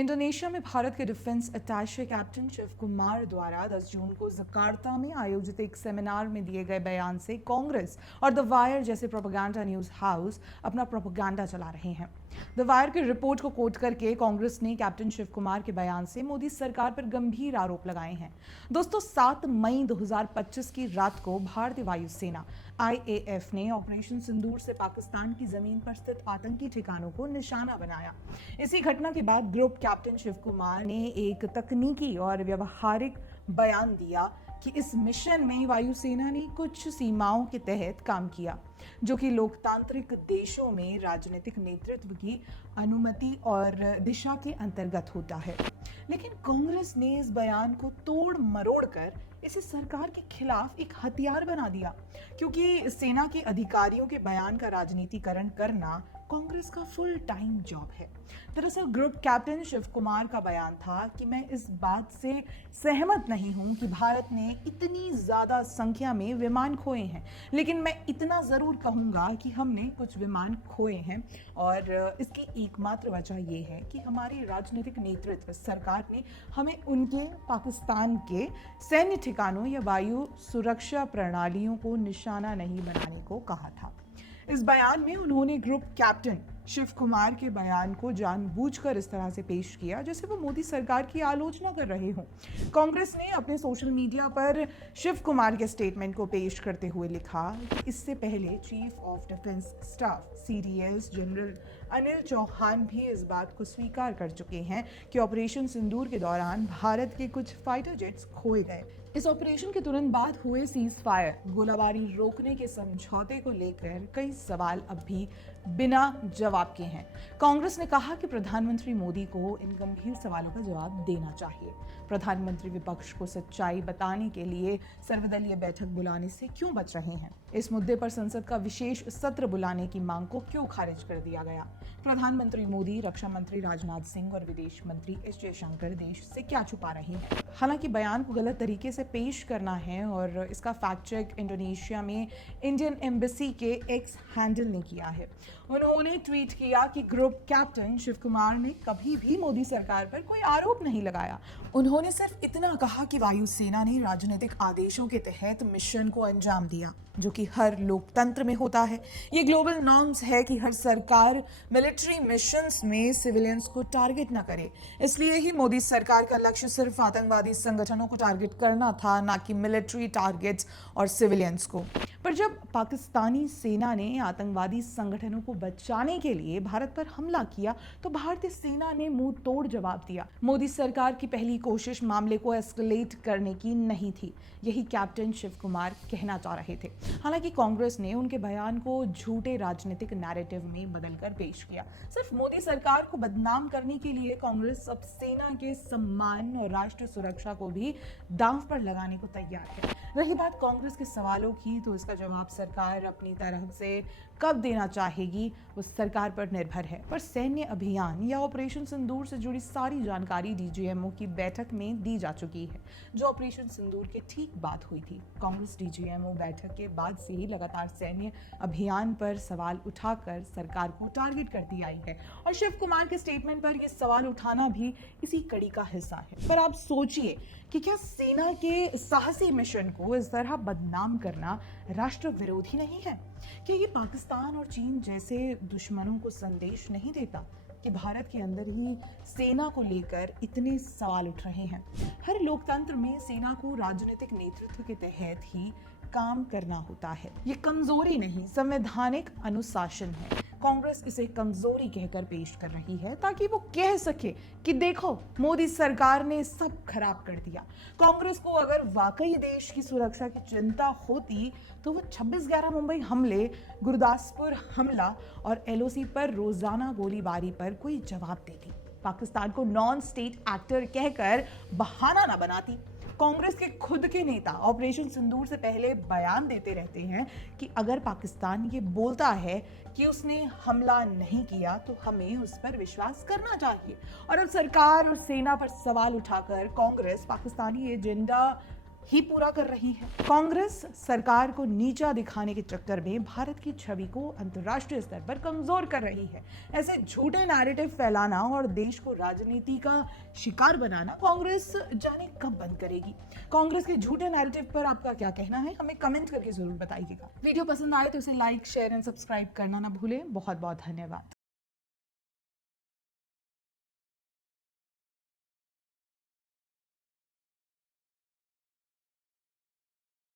Indonesia में भारत के defence attache captain Shiv Kumar द्वारा 10 जून को जकार्ता में आयोजित एक सेमिनार में दिए गए बयान से कांग्रेस और द वायर जैसे प्रोपेगेंडा न्यूज हाउस अपना प्रोपेगेंडा चला रहे हैं। द वायर की रिपोर्ट को कोट करके कांग्रेस ने कैप्टन शिव कुमार के बयान से मोदी सरकार पर गंभीर आरोप लगाए हैं। दोस्तों, 7 मई 2025 की रात को भारतीय वायुसेना IAF ने ऑपरेशन सिंदूर से पाकिस्तान की जमीन पर स्थित आतंकी ठिकानों को निशाना बनाया। इसी घटना के बाद ग्रुप कैप्टन शिव कुमार ने एक तकनीकी और व्यवहारिक बयान दिया कि इस मिशन में वायुसेना ने कुछ सीमाओं के तहत काम किया, जो कि लोकतांत्रिक देशों में राजनीतिक नेतृत्व की अनुमति और दिशा के अंतर्गत होता है। लेकिन कांग्रेस ने इस बयान को तोड़ मरोड़ कर इसे सरकार के खिलाफ एक हथियार बना दिया, क्योंकि सेना के अधिकारियों के बयान का राजनीतिकरण करना कांग्रेस का फुल टाइम जॉब है। दरअसल ग्रुप कैप्टन शिव कुमार का बयान था कि मैं इस बात से सहमत नहीं हूं कि भारत ने इतनी ज्यादा संख्या में विमान खोए हैं, लेकिन मैं इतना जरूर कहूंगा कि हमने कुछ विमान खोए हैं और इसकी एकमात्र वजह यह है कि हमारी राजनीतिक नेतृत्व सरकार ने हमें उनके पाकिस्तान के सैन्य ठिकानों या वायु सुरक्षा प्रणालियों को निशाना नहीं बनाने को कहा था। इस बयान में उन्होंने ग्रुप कैप्टन शिव कुमार के बयान को जानबूझकर इस तरह से पेश किया जैसे वो मोदी सरकार की आलोचना कर रहे हों। कांग्रेस ने अपने सोशल मीडिया पर शिव कुमार के स्टेटमेंट को पेश करते हुए लिखा कि इससे पहले chief of defence staff CDS general Anil Chauhan भी इस बात को स्वीकार कर चुके हैं कि ऑपरेशन सिंदूर के दौरान भारत के कुछ फाइटर जेट्स खोए गए। इस ऑपरेशन के तुरंत बाद हुए सीज फायर गोलाबारी रोकने के समझौते को लेकर कई सवाल अब भी बिना जवाब के हैं। कांग्रेस ने कहा कि प्रधानमंत्री मोदी को इन गंभीर सवालों का जवाब देना चाहिए। प्रधानमंत्री विपक्ष को सच्चाई बताने के लिए सर्वदलीय बैठक बुलाने से क्यों बच रहे हैं? इस मुद्दे पर संसद का विशेष सत्र बुलाने की मांग को क्यों खारिज कर दिया गया? प्रधानमंत्री मोदी, रक्षा मंत्री राजनाथ सिंह और विदेश मंत्री S जयशंकर देश से क्या छुपा रहे हैं? हालांकि बयान को गलत तरीके से पेश करना है और इसका फैक्ट चेक इंडोनेशिया में इंडियन एम्बेसी के X हैंडल ने किया है। उन्होंने ट्वीट किया कि ग्रुप कैप्टन शिव कुमार ने कभी भी मोदी सरकार पर कोई आरोप नहीं लगाया। उन्होंने सिर्फ इतना कहा कि वायुसेना ने राजनीतिक आदेशों के तहत मिशन को अंजाम दिया, जो कि हर लोकतंत्र में होता है। ये ग्लोबल नॉर्म्स है कि हर सरकार मिलिट्री मिशंस में सिविलियंस को टारगेट ना करे। इसलिए ही मोदी सरकार का लक्ष्य सिर्फ आतंकवादी संगठनों को टारगेट करना था, ना कि मिलिट्री टारगेट्स और सिविलियंस को। पर जब पाकिस्तानी सेना ने आतंकवादी संगठनों को बचाने के लिए भारत पर हमला किया तो भारतीय सेना ने मुंह तोड़ जवाब दिया। मोदी सरकार की पहली कोशिश मामले को एस्केलेट करने की नहीं थी, यही कैप्टन शिव कुमार कहना चाह रहे थे। हालांकि कांग्रेस ने उनके बयान को झूठे राजनीतिक नैरेटिव में बदलकर पेश किया। सिर्फ मोदी सरकार को बदनाम करने के लिए कांग्रेस अब सेना के सम्मान और राष्ट्र सुरक्षा को भी दांव पर लगाने को तैयार है। रही बात कांग्रेस के सवालों की, तो इसका जवाब सरकार अपनी तरफ से कब देना चाहेगी वो सरकार पर निर्भर है। पर सैन्य अभियान या ऑपरेशन सिंदूर से जुड़ी सारी जानकारी DGMO की बैठक में दी जा चुकी है, जो ऑपरेशन सिंदूर के ठीक बाद हुई थी। कांग्रेस DGMO बैठक के बाद से ही लगातार सैन्य अभियान पर सवाल उठाकर सरकार को टारगेट करती आई है और शिव कुमार के स्टेटमेंट पर यह सवाल उठाना भी इसी कड़ी का हिस्सा है। पर आप सोचिए कि क्या सेना के साहसी मिशन को इस तरह बदनाम करना राष्ट्र विरोधी नहीं है? क्या ये पाकिस्तान और चीन जैसे दुश्मनों को संदेश नहीं देता कि भारत के अंदर ही सेना को लेकर इतने सवाल उठ रहे हैं? हर लोकतंत्र में सेना को राजनीतिक नेतृत्व के तहत ही काम करना होता है। ये कमजोरी नहीं, संवैधानिक अनुशासन है। कांग्रेस इसे कमजोरी कहकर पेश कर रही है ताकि वो कह सके कि देखो, मोदी सरकार ने सब खराब कर दिया। कांग्रेस को अगर वाकई देश की सुरक्षा की चिंता होती तो वो 26/11 मुंबई हमले, गुरदासपुर हमला और LOC पर रोजाना गोलीबारी पर कोई जवाब देती, पाकिस्तान को नॉन स्टेट एक्टर कहकर बहाना ना बनाती। कांग्रेस के खुद के नेता ऑपरेशन सिंदूर से पहले बयान देते रहते हैं कि अगर पाकिस्तान ये बोलता है कि उसने हमला नहीं किया तो हमें उस पर विश्वास करना चाहिए। और अब सरकार और सेना पर सवाल उठाकर कांग्रेस पाकिस्तानी एजेंडा ही पूरा कर रही है। कांग्रेस सरकार को नीचा दिखाने के चक्कर में भारत की छवि को अंतर्राष्ट्रीय स्तर पर कमजोर कर रही है। ऐसे झूठे नैरेटिव फैलाना और देश को राजनीति का शिकार बनाना कांग्रेस जाने कब बंद करेगी। कांग्रेस के झूठे नैरेटिव पर आपका क्या कहना है, हमें कमेंट करके जरूर बताइएगा। वीडियो पसंद आए तो इसे लाइक, शेयर एंड सब्सक्राइब करना ना भूलें। बहुत बहुत धन्यवाद।